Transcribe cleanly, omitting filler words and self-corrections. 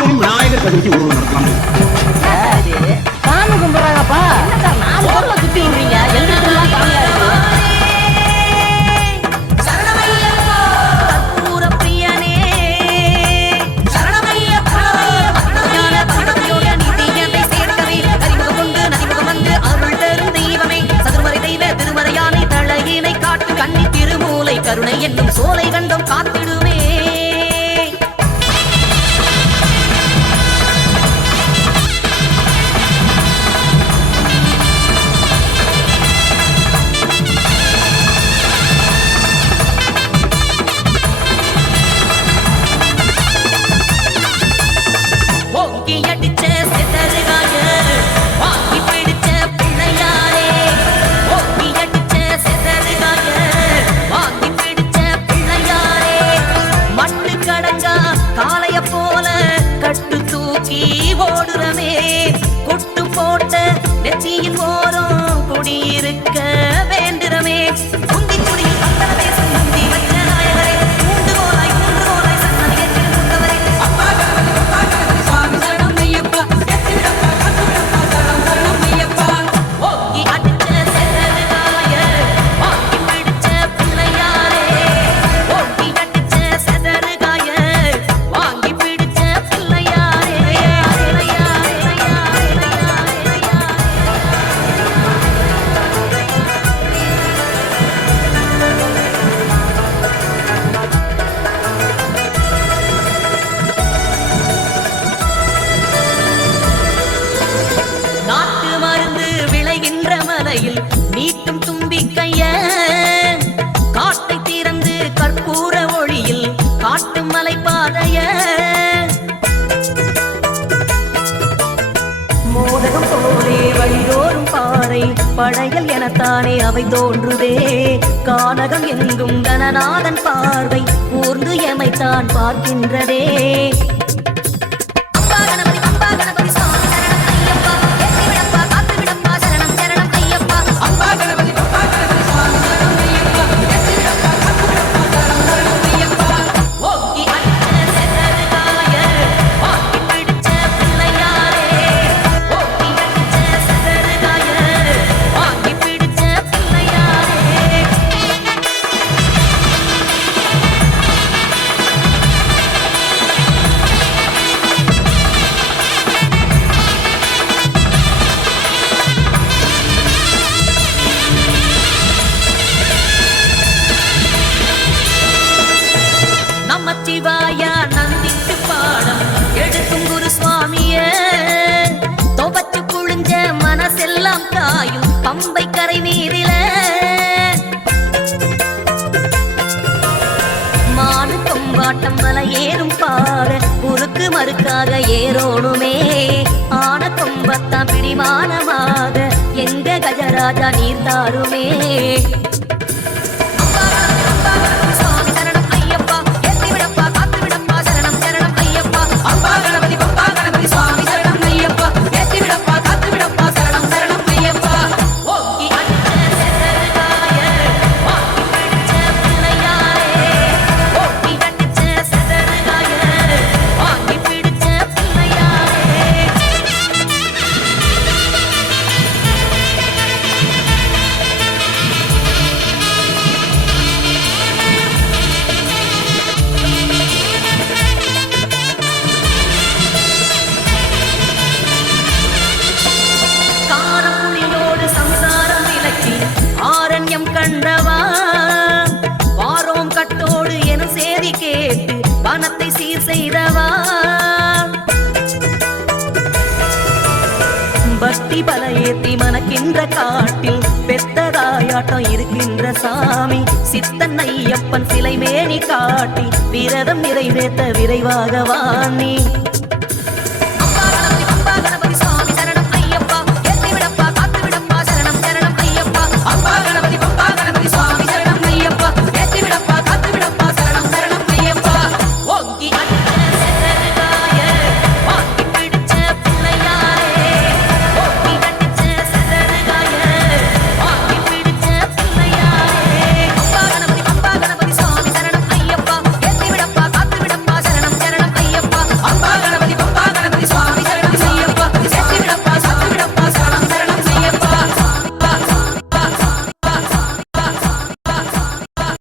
மாபெரும் விநாயகர் சதுர்த்தி ஊர்வலம் நடத்தலாம். சாமி கும்பிடுறாங்கப்பா. நாலு பேர்ல சுத்தி விடுறீங்க. எல்லாம் சாமியா இருக்கு. கருணை என்னும் சோலை கண்டும் காத்திடுமே. ஓங்கி அடிச்ச செதறுகாய வாங்கி பிடிச்ச பிள்ளையாரே. ஓங்கி அடிச்ச செதறுகாய வாங்கி காளைய போல கட்டு தூக்கி ஓடுறமே. கொட்டு போட்ட நெற்றியின் ஓரம் குடியிருக்க வேண்டுறமே. குந்தி குடியில் பத்தன தேசம் முந்தி வச்ச நாயகரே. மூன்று கோலாய் சன்னதி எட்டு முந்தவரே. அப்பா கணபதி சுவாமி சரணம் ஐயப்பா. எத்திடப்பா கத்துடப்பா சரணம் ஐயப்பா. ஓங்கி அடிச்ச செதறுகாய வாங்கி பிடிச்ச பிள்ளையாரே. ஓங்கி அடிச்ச செதறுகாய வாங்கி பிடிச்ச பிள்ளையாரே. நாட்டு மருந்து விளைகின்ற மலையில் நீட்டும் தும்பிக்கைய காட்டை திறந்து கற்பூர ஒளியில் காட்டும் மலை பாதைய மோதகம் போலே வழிதோறும் பாறை படைகள் எனத்தானே அவை தோன்றுதே. கானகம் எங்கும் கணநாதன் பார்வை ஊர்ந்து எமைத்தான் பார்க்கின்றதே. நமச்சிவாயா நந்திக்கு பாடம் எடுக்கும் குரு சுவாமிய. தொபச்சு குளிஞ்ச மனசெல்லாம் காயும் பம்பை கரை மீதில. மானு கொம்பாட்டம் மலை ஏறும் பாட குறுக்கு மறுக்காக ஏறோணுமே. ஆன கொம்பத்தான் பிடிமானமாக எங்க கஜராஜா நீர் தாருமே. கண்டவா வாரோம் கட்டோடு என சேதி கேட்டு வனத்தை சீர் செய்தவா. பக்தி பல ஏத்தி மனக்கின்ற காட்டில் பெத்ததாயாட்டம் இருக்கின்ற சாமி. சித்தன் ஐயப்பன் சிலை மேனி காட்டி விரதம் நிறைவேற்ற விரைவாக வாணி.